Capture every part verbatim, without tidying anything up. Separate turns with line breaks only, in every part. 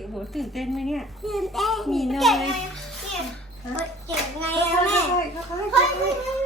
โหตื่นเต้นไหมเนี่ย
ตื่นเต้น
มีเนย
เก่งไงเนี่ยเก่งไงอะแม่
ค่อยๆค่อยๆ
เฮ้
ค่อย
ยเฮ้ย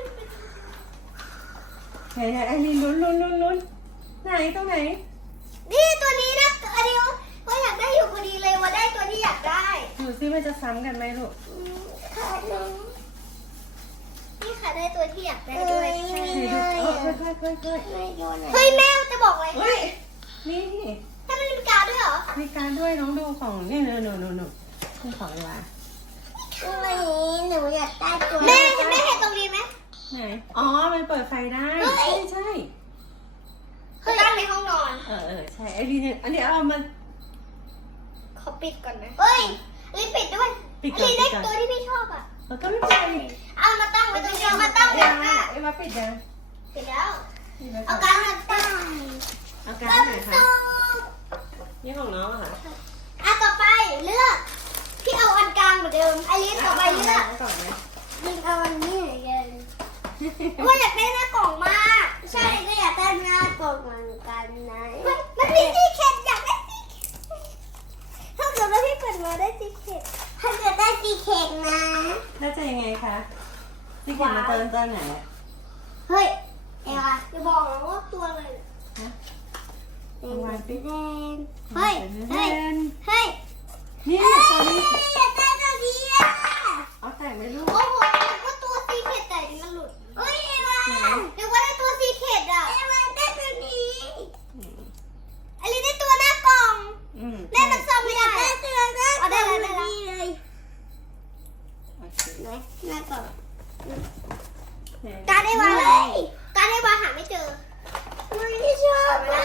เฮ้ย
ๆไหนๆไอรีนลุ้นลุ้นลุ้นลุ้นไหนตรงไหน
นี่ตัวนี้นะอันนี้ก็อยากได้อยู่พอดีเลยว่าได้ตัวที่อยากได้
ดูซิมันจะซ้ำกันไหมลูก
อืมค่ะน้องนี่ค่ะได้ตัวที่อยากได้ด้วย
ไหนดูเออค่อยๆค่อยๆค่อย
ไม่โดนเฮ้ยแม่จะบอกอะไร
ๆเฮ้ยนี่
ถ้ามันมีการด้วยเหรอ
มีการด้วยน้องดูของนี่เนอะหนูหนูหนูนี่ของอะไรวะ
ไม่หนูอยากได้ตัวแม่แม่เห็นตรงนี้ไหม
ไหนอ๋อมันเปิดไฟได้
เฮ้
ใช่
ย
ใช่
คือตั้งในห้องนอน
เออเออใช่ไอรีนเนี่ยอันนี้เอามัน
ขอปิดก่อนนะเฮ้ยรีบปิดด้วย
ปิดก่อน
รีบได้
ปิดก่อน
ตัวที่พี่ชอบอ่ะ
แล้วก็ไม่เป็นไร
เอามาตั้งไว้ตรงนี้เอามาตั้งไว้
ยัง
ข้างหน้า
ไอ้มาปิดยัง
ปิดแล้ว
ปิดไว้ก่
เอา
อน
การมาตั้ง
เอาการไหนคะนี่ของน้องเหรอคะ
อ่ะต่อไปเลือกพี่เอาอันกลางเหมือนเดิมไอริสต่อไปเลือก
าก่อนไหม
ลิงเอาอันนี้เหมือนกันว่าอยากได้หน้ากล่องมากใช่ก็อยากได้หน้ากล่องเหมือนกันนะมันมีซีเคทอยากได้ซีเคทถ้าเกิดว่าพี่เปิดมาได้ซีเคทถ้าเกิดได้ซีเคทนะ
น่าจะยังไงคะที่เขียนมาเติมตอนไหนอะ
เฮ้ยเอวะจะบอกนะว่าตัวอะไร
ฮะ
แดงแดงเฮ้ยเฮ้ยเฮ้ย
นี่
เฮ้ย
ตอนนี้
อยากได้ตัวนี้อ่ะ
เอาแต่งไหมลูก
โอ้โหนึกว่าตัวซีเคทแต่มันหลุดเฮ้ยเอวานึกว่าได้ตัวซีเคทอ่ะเอวาได้ตัวนี้อันนี้ได้ตัวหน้ากล่อง
อืม
แม่มันซ่อมไม่ได้ได้ตัวหน้ากล่องได้เลยได้เลย
โอเค
ไหนหน้ากล่อง
ไหน
การได้วาเลยการได้วาหาไม่เจอไม่ชอบมาก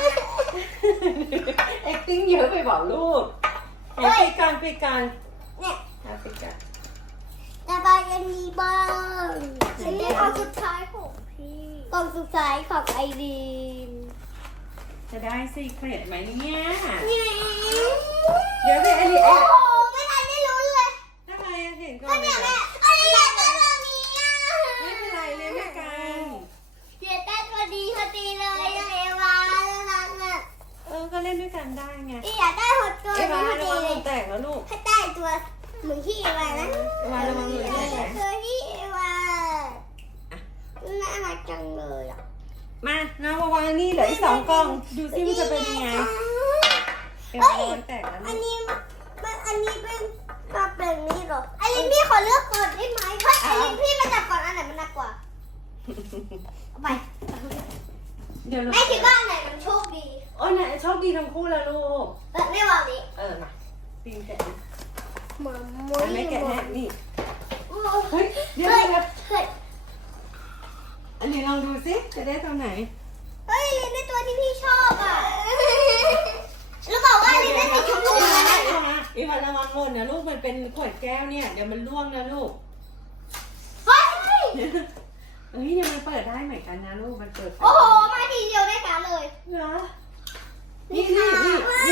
acting เยอะไปบอกลูกไหนปิดการปิดการ
เนี่ย
เอาปิดการ
แต่บายกันมีบ้างอันนี้กล่องสุดท้ายของพี่กล่องสุดท้ายของไอรีน
จะได้ซีเครตไหมเนี่ย
นี่
เดี๋ยวไปไอ้นี่
โอ้
เอ๊ะ
โหไม่ทันได้ลุ้นเลย
ทำไมอะเห็นก่อ
ก็
นเล
เนี่ย
ย
แม่อันนี้อยากได้ตัวนี้อ่ะ
ไม่เป็นไรเลยแม่กัน
อยากได้ตัวดีพอดีเลยเอวาแล้วนะเนี่ย
เออก็เล่นด้วยกันได้ไง
อยากได้หดตัว
เอ
นี้
วา
พอ
ระ
ดี
วัง
เล
หล่
ย
นแตกแล้วลูก
ถ้าได้ตัวเหมือนที่เอวานะ
เอวาระวังหล่นแตกนะ
ตัวที่เอวาน่ารักจังเลยอ่ะ
มาน้องมาวางนี่เหลืออีกสองกล่อง ดูซิมันจะเป็นยังไงเอวาระวังแตกแล้ว
อั
ลู
น
ก
นี้มันอันนี้เป็นมาเป็นนี่หรอไอลินพี่ขอเลือกก่อนได้ไหมเฮ้ยไอลินพี่มาจับก่อนอันไหนมันหนักกว่าเอาไป
เดี๋ยวลูก
แม่คิดว่าอันไหนมันโชคดี
โอ้ยเนี่ยโชคดีทั้งคู่แล้วลูก
เออไม่วางนี้
เออมาปีนแกะนะ
มา
อันไม่แกะแน่นี่
เฮ้
เฮ้
ย
ยเดี๋ยว
เฮ้ย
เดี๋ยว
เฮ้ย
อันนี้ลองดูซิจะได้ตัวไหน
เฮ้ยลินได้ตัวที่พี่ชอบอ่ะแล้วบอกว่าลินได้สีชมพูแล้วนะ
อีวันระวังหล่นนะลูกมันเป็นขวดแก้วเนี่ยเดี๋ยวมันร่วงนะลูก
เฮ้ย
เฮ้ยเนี่ยมันเปิดได้เหมือนกันนะลูกมันเปิด
โอ้โหมาทีเดียวได้การเลย
เหรอนี่นี่นี่นี่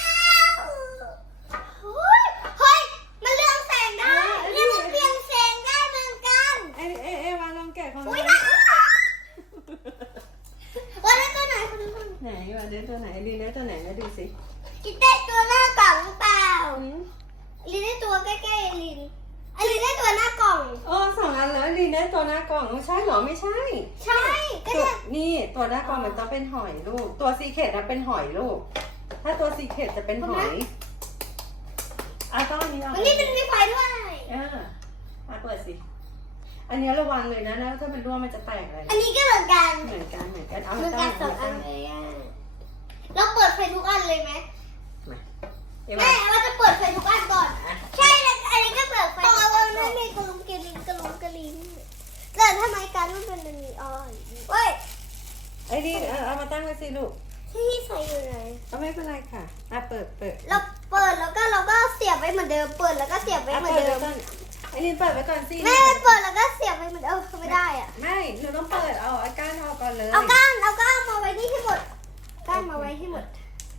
เฮ้ยเฮ้ยมันเรืองแสงได้เนี่ยมันเปลี่ยนแสงได้เหมือนกัน
ไอเอเอวาลองแกะของ
อุ้ย
เรา
นะว่าได้ตัวไหนคุณดูคุณ
ไหนวะเดี๋ยวตัวไหนลีเนื้อตัวไหนนะดูสิ
ลินได้ตัวหน้ากล่องหรือเปล่า
อืม
ลินได้ตัวใกล้ๆลินไอลินได้ตัวหน้ากล่อง
โอ้สองอันแล้วลีเนื้อตัวหน้ากล่องไม่ใช่เหรอไม่ใช่
ใช่ก็
ตัว
เนี่ย
นี่ตัวหน้ากล่องมันต้องเป็นหอยลูก ตัวซีเคทนะเป็นหอยลูก ถ้าตัวซีเคทจะเป็นหอยอ่ะต้องอันนี้เอา
วันนี้เป็นมีไฟด้วย
เออมาเปิดสิ อันนี้ระวังเลยนะแล้วถ้ามันร่วงมันจะแตกเลย
อันนี้ก็เหมือนกัน
เหมือนกันเหมือนกันเอา
เหมื
มา
อน
ตั้
กั
ง
นสองอั
ตั้
น
ง
เลยอ่ะเราเปิดไฟทุกอันเลยไหม
มาเดี๋ยว
แม่เราจะเปิดไฟทุกอันก่อน ใช่แล้วอันนี้ก็เปิดไฟทุกอันก่อนนั่นมีกระลุมกระลิงกระลุมกระลิงแต่ทำไมการมันเป็นอันนี้อ๋อเว้ย
ไอ้นี่เอาเอามาตั้งไว้สิลูก
ที่ใส่อยู่ไหน
ก็ไม่เป็นไรค่ะอ่ะเปิดเปิด
เราเปิดแล้วก็เราก็เสียบไว้เหมือนเดิม เปิดแล้วก็เสียบไว้
อ่ะ
เหมือ
เปิ
น
ด
เดิ
ไว้
ม
ก่อนไอ้นี่เปิดไว้ก่อนสิ
แม่เปิดแล้วก็เสียบไว้เหมือนเดิมไม่ได้อ่ะ
ไม่หนูต้องเปิดเอาไอ้ก้านออกก่อนเลย
เอาก้านเอาก้านมาไว้นี่ให้หมดก้านมาไว้ให้หมด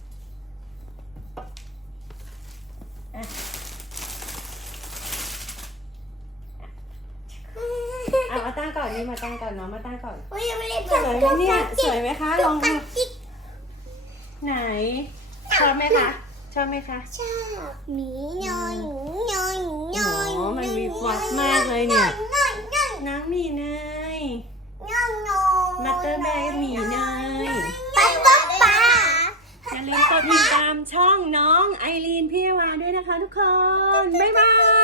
เอามาตั้งก่อนนี่มาตั้งก่อนเนาะมาตั้งก่อน
เฮ้ยยังไม่ได้
สวยไหมเนี่ยสวยไหมคะลองดูไหนชอบไหมคะชอบไหมคะ
ชอบหมีน้อยหมีน้อยหมีน้อย
โอ้มันมีฟอสมากเลยเนี่ย
น้อยน้อย
น้องหมีเนย
น้อยน้อย
มัตเตอร์แบร์หมีเนย
ปัตตปลา
อย่าลืมกดติดตามช่องน้องไอรีนพี่วาด้วยนะคะทุกคน บ๊ายบาย